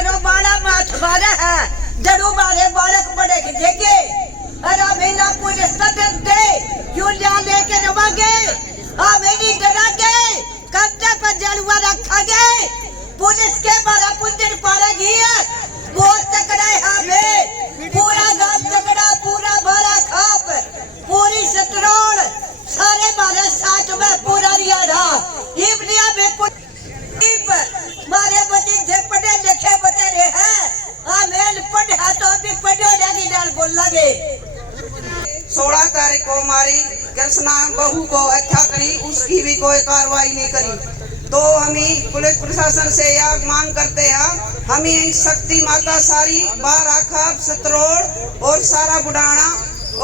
घरों बाड़ा माथ मारा है जड़ू मारे बालक बड़े देखे अरे मेरा पुलिस तक दे क्यों लिया लेके रवागे मेरी डरागे कब्जा पर जलवा रखागे पुलिस के बारा पुंजर पाड़ेगी बहुत तकड़ा है हमें पूरा गांव तकड़ा पूरा बारा खाप पूरी सतरोड़ सारे बारे साथ में पूरा रियाड़ा इब्निया में मारे बच्चे जे पढ़े लिखे बतेरे हैं मेल पढ़ा तो भी पढ़ो लगी डाल बोल लगे 16 तारीख को हमारी कृष्णा बहू को हत्या करी उसकी भी कोई कार्रवाई नहीं करी तो हम पुलिस प्रशासन से यह मांग करते हैं हमें शक्ति माता सारी बारह खाप सतरोड़ और सारा बुढ़ाना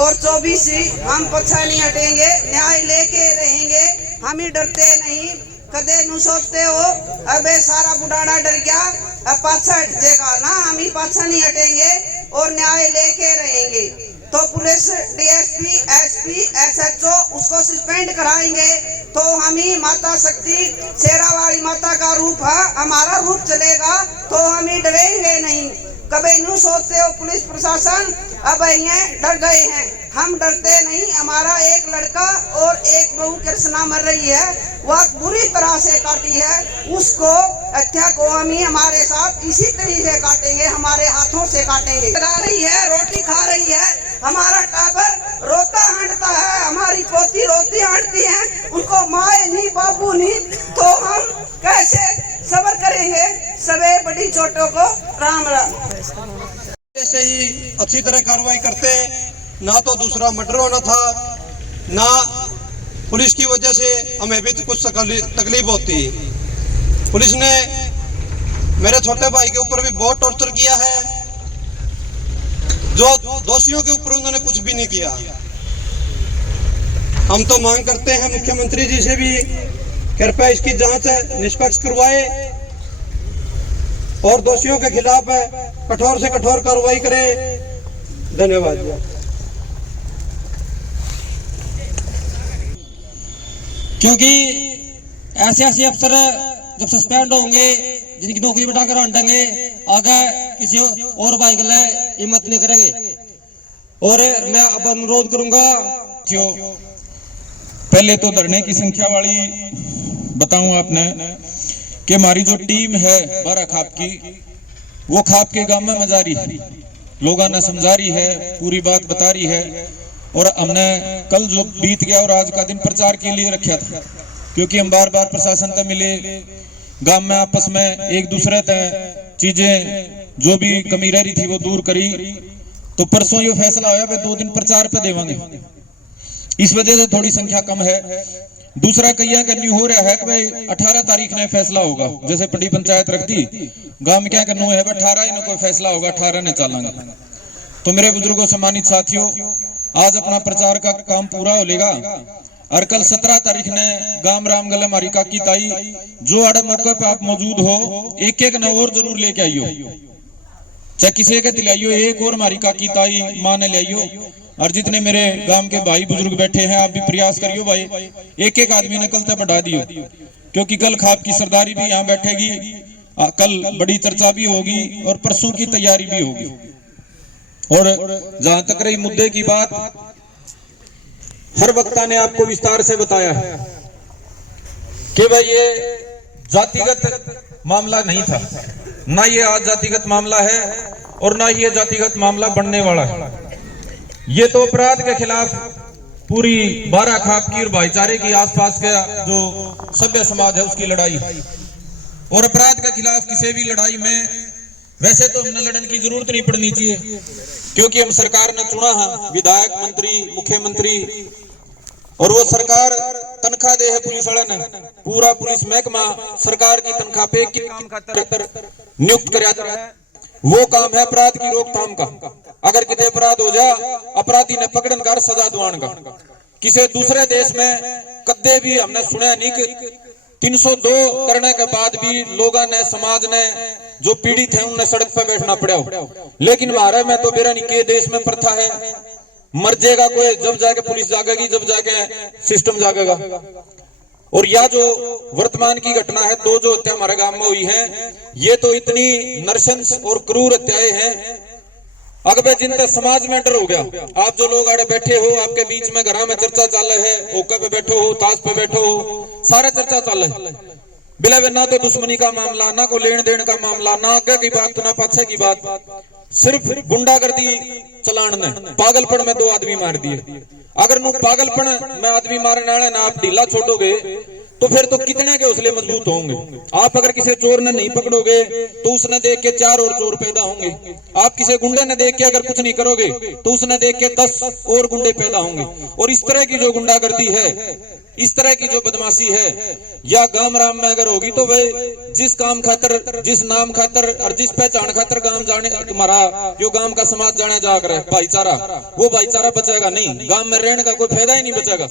और 24 हम पीछा नहीं हटेंगे न्याय लेके रहेंगे हम ही डरते नहीं कदे नु सोचते हो अबे सारा बुढ़ाना डर गया अब पाछा हट जाएगा ना हम ही पाछा नहीं हटेंगे और न्याय लेके रहेंगे तो पुलिस डीएसपी एसपी एसएचओ उसको सस्पेंड कराएंगे तो हम ही माता शक्ति शेरा वाली माता का रूप है हमारा रूप चलेगा तो हम ही डरेंगे नहीं कभी यूं सोचते हो पुलिस प्रशासन अब ये डर गए हैं हम डरते नहीं हमारा एक लड़का और एक बहू कृष्णा मर रही है वह बुरी तरह से काटी है उसको हत्या को हम ही हमारे साथ इसी तरीके से काटेंगे हमारे हाथों से काटेंगे खा रही है रोटी खा रही है हमारा टाबर रोता हंटता है हमारी पोती रोती हंटती है उनको माए नहीं बाबू नहीं तो हम कैसे सब्र करेंगे सबे बड़ी चोटों को राम राम ऐसे ही अच्छी तरह कार्रवाई करते ना तो दूसरा मर्डर होना था ना पुलिस की वजह से हमें भी कुछ तकलीफ होती। पुलिस ने मेरे छोटे भाई के ऊपर भी बहुत टॉर्चर किया है जो दोषियों के ऊपर उन्होंने कुछ भी नहीं किया। हम तो मांग करते हैं मुख्यमंत्री जी से भी कृपया इसकी जांच निष्पक्ष करवाए और दोषियों के खिलाफ कठोर से कठोर कार्रवाई करे। धन्यवाद। क्योंकि ऐसे ऐसे अफसर जब सस्पेंड होंगे जिनकी नौकरी बढ़ाकर हटेंगे आगे किसी और भाई के लिए हिम्मत नहीं करेंगे। और मैं अब अनुरोध करूंगा पहले तो धरने की संख्या वाली बताऊं आपने कि हमारी जो टीम है 12 खाप की वो खाप के गांव में मजा रही है लोगों ने समझा रही है पूरी बात बता रही है और हमने कल जो बीत गया और आज का दिन प्रचार के लिए रखा था क्योंकि हम बार बार प्रशासन से मिले गांव में आपस में एक दूसरे तक चीजें जो भी कमी रह रही थी वो दूर करी तो परसों ये फैसला होया वे 2 दिन प्रचार पे देवांगे इस वजह से थोड़ी संख्या कम है। दूसरा कहिया करनी हो रहा है कि भाई 18 तारीख ने फैसला होगा जैसे पड़ी पंचायत रख दी गांव में क्या करना है 18 इन्हें कोई फैसला होगा 18 ने चलांगा। तो मेरे बुजुर्गों सम्मानित साथियों आज अपना प्रचार का काम पूरा हो लेगा और कल 17 तारीख ने गांव रामगल हमारी काकी ताई जो अड़ मौके पे आप मौजूद हो एक एक न और जरूर लेके आइयो चाहे किसी के दिलाइयो एक और हमारी काकी ताई माँ ने ले आइयो और जितने मेरे गांव के भाई बुजुर्ग बैठे हैं आप भी प्रयास करियो भाई एक एक आदमी ने कल तक बढ़ा दियो क्योंकि कल खाप की सरदारी भी यहाँ बैठेगी कल बड़ी चर्चा भी होगी और परसों की तैयारी भी होगी। और जहां तक रही मुद्दे की बात हर वक्ता ने आपको विस्तार से बताया है कि भाई ये जातिगत मामला नहीं था ना ये आज जातिगत मामला है और ना ये जातिगत मामला बनने वाला है। ये तो अपराध के खिलाफ पूरी 12 खाप की और भाईचारे की आसपास का जो सभ्य समाज है उसकी लड़ाई और अपराध के खिलाफ किसी भी लड़ाई में वैसे तो हमने लड़ने की जरूरत नहीं पड़नी चाहिए क्योंकि हम सरकार ने चुना है विधायक मंत्री मुख्यमंत्री और वो सरकार तनख्वाह दे है पुलिस वाले ने पूरा पुलिस महकमा सरकार की तनख्वाह पे काम खातर नियुक्त कराया है। वो काम है अपराध की रोकथाम का। अगर किसी अपराध हो जा अपराधी ने पकड़न कर सजा दिवान का किसी दूसरे देश में कदे भी हमने सुना नहीं कि 302 करने के बाद भी लोगों ने समाज ने जो पीड़ित है उन्हें सड़क पर बैठना पड़ा हो। लेकिन हमारे में तो बेरा के देश में प्रथा है मर जाएगा कोई जब जाके पुलिस जागेगी जब जाके सिस्टम जागेगा। और यह जो वर्तमान की घटना है, 2 जो हत्या हमारे गांव में हुई है, ये तो इतनी नरशंस और क्रूर हत्याएं हैं। अगर जिनका समाज में डर हो गया, आप जो लोग आड़े बैठे हो, आपके बीच में घर में चर्चा चल रहा है, ओके पे बैठो हो, ताश पे बैठो हो, सारा चर्चा चल रहा है। बिला ना तो दुश्मनी का मामला, ना को लेन देन का मामला, ना आगे की बात, ना पाछे की बात, सिर्फ गुंडागर्दी चलान ने, पागलपन में 2 आदमी मार दिए। अगर नु पागलपन में आदमी मारने वाले ना आप ढीला छोड़ोगे तो फिर तो कितने के हौसले मजबूत होंगे। आप अगर किसी चोर ने नहीं पकड़ोगे तो उसने देख के 4 और चोर पैदा होंगे। आप किसी गुंडे ने देख के अगर कुछ नहीं करोगे तो उसने देख के 10 और गुंडे पैदा होंगे। और इस तरह की जो गुंडागर्दी है, इस तरह की जो बदमाशी है, या गांव राम में अगर होगी तो भाई जिस काम खातर, जिस नाम खातर और जिस पहचान खातर गांव जाने हमारा जो गांव का समाज जाने जाकर है भाईचारा, वो भाईचारा बचेगा नहीं। गांव में रहने का कोई फायदा ही नहीं बचेगा।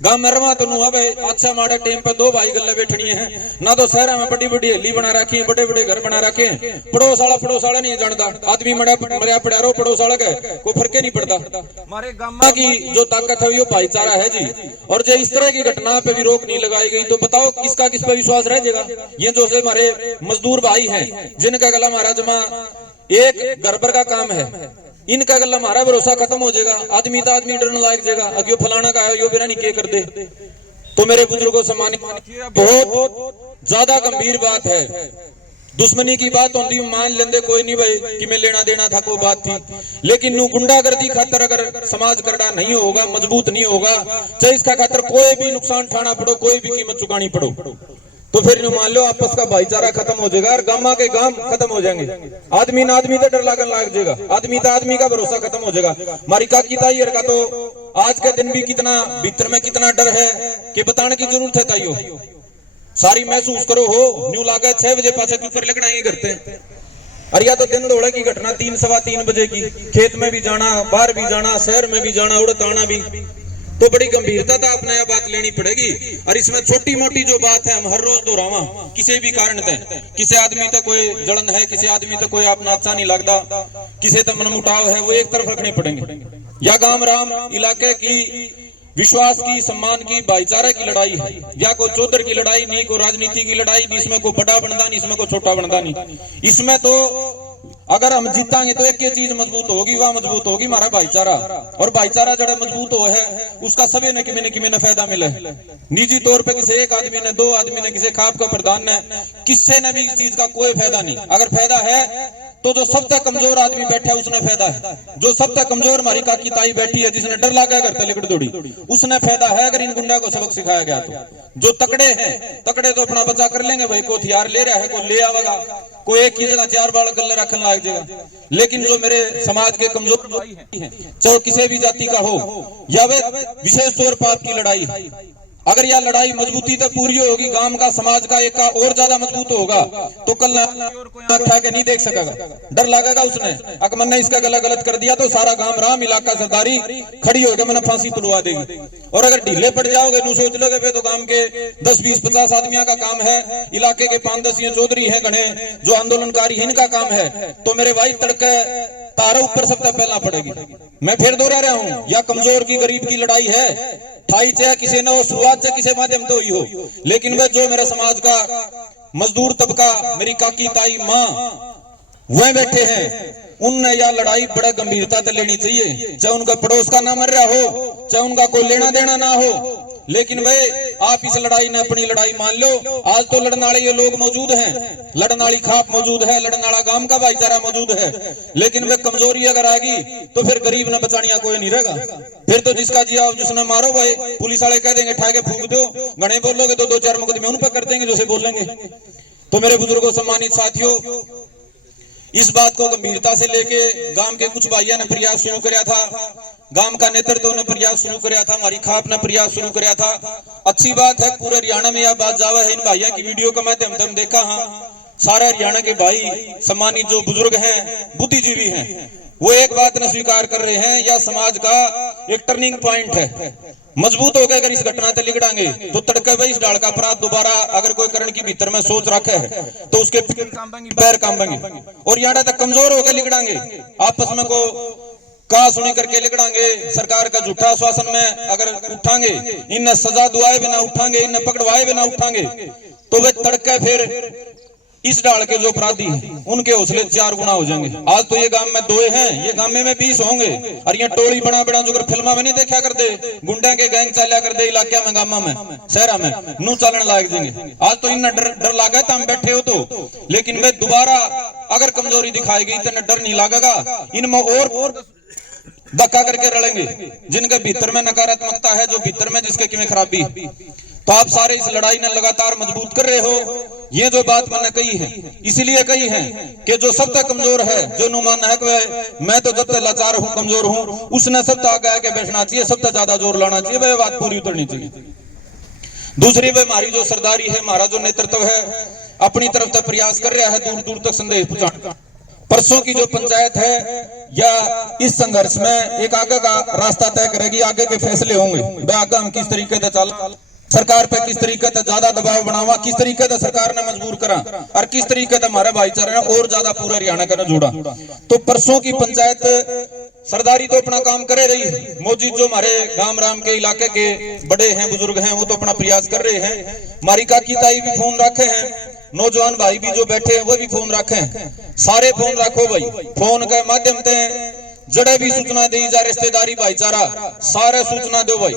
गांव में रवा तो नु भाई अच्छा माड़ा टाइम पे 2 भाई गल्ले बैठनी है ना, तो शहर में बड़ी बड़ी हली बना रखी है, बड़े बड़े घर बना रखे हैं। पड़ोस वाला नहीं जानता, आदमी मरा पड़ा रो पड़ोस वाला के कोई फर्क ही नहीं पड़ता। हमारे गांव की जो ताकत है वो भाईचारा है जी। और जो इस तरह की घटना पे भी रोक नहीं लगाई गई तो बताओ किसका किस पे विश्वास रह जाएगा। ये जो से हमारे मजदूर भाई हैं जिनका गला हमारा जमा एक घर पर का काम है, इनका गला हमारा भरोसा खत्म हो जाएगा। आदमी तो आदमी डरने लायक जाएगा, अगे फलाना का है यो बिना नहीं के कर दे। तो मेरे बुजुर्गों सम्मानित, बहुत ज्यादा गंभीर बात है। दुश्मनी की बात होती मान लेंदे कोई नहीं भाई कि मैं लेना देना था कोई बात थी, लेकिन नू गुंडागर्दी खातर अगर समाज करड़ा नहीं होगा, मजबूत नहीं होगा, चाहे इसका खातर कोई भी नुकसान उठाना पड़ो, कोई भी कीमत चुकानी पड़ो, तो फिर मान लो आपस का भाईचारा खत्म हो जाएगा और गामा के गांव खत्म हो जाएंगे। आदमी ना आदमी तो डर लगन लग जाएगा, आदमी तो आदमी का भरोसा खत्म हो जाएगा। हमारी काकी ताई का तो आज के दिन भी कितना भीतर में कितना डर है कि बताने की जरूरत है। ताइयो सारी महसूस करो हो, न्यू लागे 6 बजे पाछे ऊपर लगना करते। अरे या तो दिन दौड़े की घटना 3 सवा 3 बजे की, खेत में भी जाना, बाहर भी जाना, शहर में भी जाना, उड़त आना भी, तो बड़ी गंभीरता तो आपने यह बात लेनी पड़ेगी। और इसमें छोटी मोटी जो बात है हम हर रोज दोहरावा, किसी भी कारण से, किसी आदमी तो कोई जलन है, किसी आदमी तो कोई अपना अच्छा नहीं लगता, किसी तो मनमुटाव है, वो एक तरफ रखने पड़ेंगे। या गांव राम इलाके की विश्वास की, सम्मान की, भाईचारे की लड़ाई है, या कोई चौधर की लड़ाई नहीं, कोई राजनीति की लड़ाई नहीं, इसमें कोई बड़ा बनता नहीं, इसमें कोई छोटा बनता नहीं। इसमें तो अगर हम जीतांगे तो एक ही चीज मजबूत होगी, वह मजबूत होगी हमारा भाईचारा। और भाईचारा जड़ा मजबूत हो है उसका सभी ने किमें फायदा मिले। निजी तौर पे किसी एक आदमी ने, 2 आदमी ने, किसी खाप का प्रधान ने, किससे ने भी इस चीज का कोई फायदा नहीं। अगर फायदा है तो जो सबसे कमजोर आदमी बैठा है उसने फायदा है। जो सबसे कमजोर हमारी काकी ताई बैठी है जिसने डर लगा करता लिकड़ दौड़ी, उसने फायदा है अगर इन गुंडा को सबक सिखाया गया तो। जो तकड़े हैं, तकड़े तो अपना बचा कर लेंगे भाई, को हथियार ले रहा है, को ले आवेगा, कोई एक ही जगह 4 बाल गले रखने लग जाएगा। लेकिन जो मेरे समाज के कमजोर भाई हैं, चाहे किसी भी जाति का हो, या वे विशेष तौर पर आपकी लड़ाई, अगर यह लड़ाई मजबूती तक पूरी होगी, गांव का, समाज का एक का और ज्यादा मजबूत होगा, तो कल उठा के नहीं देख सकेगा, डर लगेगा उसने। अगर मैंने इसका गला गलत कर दिया तो सारा गांव राम इलाका सरदारी खड़ी होकर मैंने फांसी तुलवा देगी। और अगर ढीले पड़ जाओगे, नू सोच लोगे फिर तो गांव के 10, 20, 50 आदमियों का काम है, इलाके के 5-10 चौधरी है गणे जो आंदोलनकारी, इनका काम है। तो मेरे भाई तड़के तारा ऊपर सबसे पहला पड़ेगी। मैं फिर दोहरा रहा हूं, या कमजोर की गरीब की लड़ाई है, ठाई चाहे किसी ने हो, शुरुआत से किसी माध्यम तो ही हो, लेकिन वह जो मेरे समाज का मजदूर तबका, मेरी काकी ताई माँ वह बैठे हैं, उनने यह लड़ाई बड़ा गंभीरता से लेनी चाहिए। चाहे उनका पड़ोस का ना मर रहा हो, चाहे उनका कोई लेना देना ना हो, लेकिन भाई आप इस लड़ाई ने अपनी लड़ाई मान लो। आज तो लड़ने वाले ये लोग मौजूद हैं, लड़ने वाली खाप मौजूद है, लड़ने वाला गांव का भाईचारा मौजूद है, लेकिन वे कमजोरी अगर आ गई तो फिर गरीब ने बचानिया कोई नहीं रहेगा। फिर तो जिसका जी आप जिसने मारो भाई, पुलिस वाले कह देंगे ठाके फूक दो, घने बोलोगे तो 2-4 मुकदमे उन पर कर देंगे जो से बोलेंगे। तो मेरे बुजुर्गों, सम्मानित साथियों, इस बात को गंभीरता से लेके गांव के कुछ भाइयों ने प्रयास शुरू किया था, गांव का नेतृत्व ने प्रयास शुरू किया था, हमारी खाप ने प्रयास शुरू किया था। अच्छी बात है, पूरे हरियाणा में यह बात जावा है। इन भाइयों की वीडियो का माध्यम से हम देखा, हाँ, सारे हरियाणा के भाई, सम्मानित जो बुजुर्ग हैं, बुद्धिजीवी हैं, वो एक बात न स्वीकार कर रहे हैं, यह समाज का एक टर्निंग पॉइंट है। मजबूत हो गए अगर इस घटना से लिगड़ांगे तो तड़के भाई इस डाल का अपराध दोबारा अगर कोई करण की भीतर में सोच रखे है तो उसके पैर कांबेंगे। और यहाँ तक कमजोर होकर लिगड़ांगे, आपस में को कहा सुनी करके लिखड़ांगे, सरकार का झूठा आश्वासन में अगर उठांगे, इन्हें सजा दुआए बिना उठांगे, इन्हें पकड़वाए बिना उठांगे, तो वे तड़के फिर इस डाल के जो अपराधी हैं उनके हौसले 4 गुना हो जाएंगे। आज तो ये गांव में 2 हैं, ये गांव में 20 होंगे। और ये टोली बना बना जो फिल्मा में नहीं देखा करते, गुंडा के गैंग चालिया करते इलाके में, गांव में, शहरा में नू चालन लाग जाएंगे। आज तो इन्हें डर लागा था हम बैठे हो तो, लेकिन वे दोबारा अगर कमजोरी दिखाएगी तो इन्हें डर नहीं लागेगा, इनमें और धक्का करके रड़ेंगे जिनके भीतर में नकारात्मकता है, जो भीतर में जिसके की में खराबी। तो आप सारे इस लड़ाई ने लगातार मजबूत कर रहे हो। ये जो बात मैंने कही है इसीलिए कही है कि जो सब तक कमजोर है, जो नुमान है कि मैं तो जब तक लाचार हूं, कमजोर हूं, उसने सब तक आगे आके बैठना चाहिए, सब तक ज्यादा जोर लाना चाहिए, वह बात पूरी उतरनी चाहिए। दूसरी वह हमारी जो सरदारी है, हमारा जो नेतृत्व है, अपनी तरफ से प्रयास कर रहा है दूर दूर तक संदेश पहुंचाने का। परसों की जो पंचायत है या इस संघर्ष में एक आगे का रास्ता तय करेगी, आगे के फैसले होंगे, वह आगे हम किस तरीके से चल, सरकार पे किस तरीके से ज्यादा दबाव बनावा, किस तरीके से सरकार ने मजबूर करा, और किस तरीके से हमारे भाईचारे ने और ज्यादा पूरा हरियाणा का जोड़ा। तो परसों की पंचायत सरदारी तो अपना काम करे रही, मौजूद जो हमारे गांव राम के इलाके के बड़े हैं, बुजुर्ग हैं, वो तो अपना प्रयास कर रहे हैं। हमारी काकी ताई भी फोन रखे हैं, नौजवान भाई भी जो बैठे हैं वो भी फोन रखे हैं, सारे फोन रखो भाई। फोन के माध्यम से जड़े भी सूचना दी जा, रिश्तेदारी भाईचारा सारे सूचना दो भाई।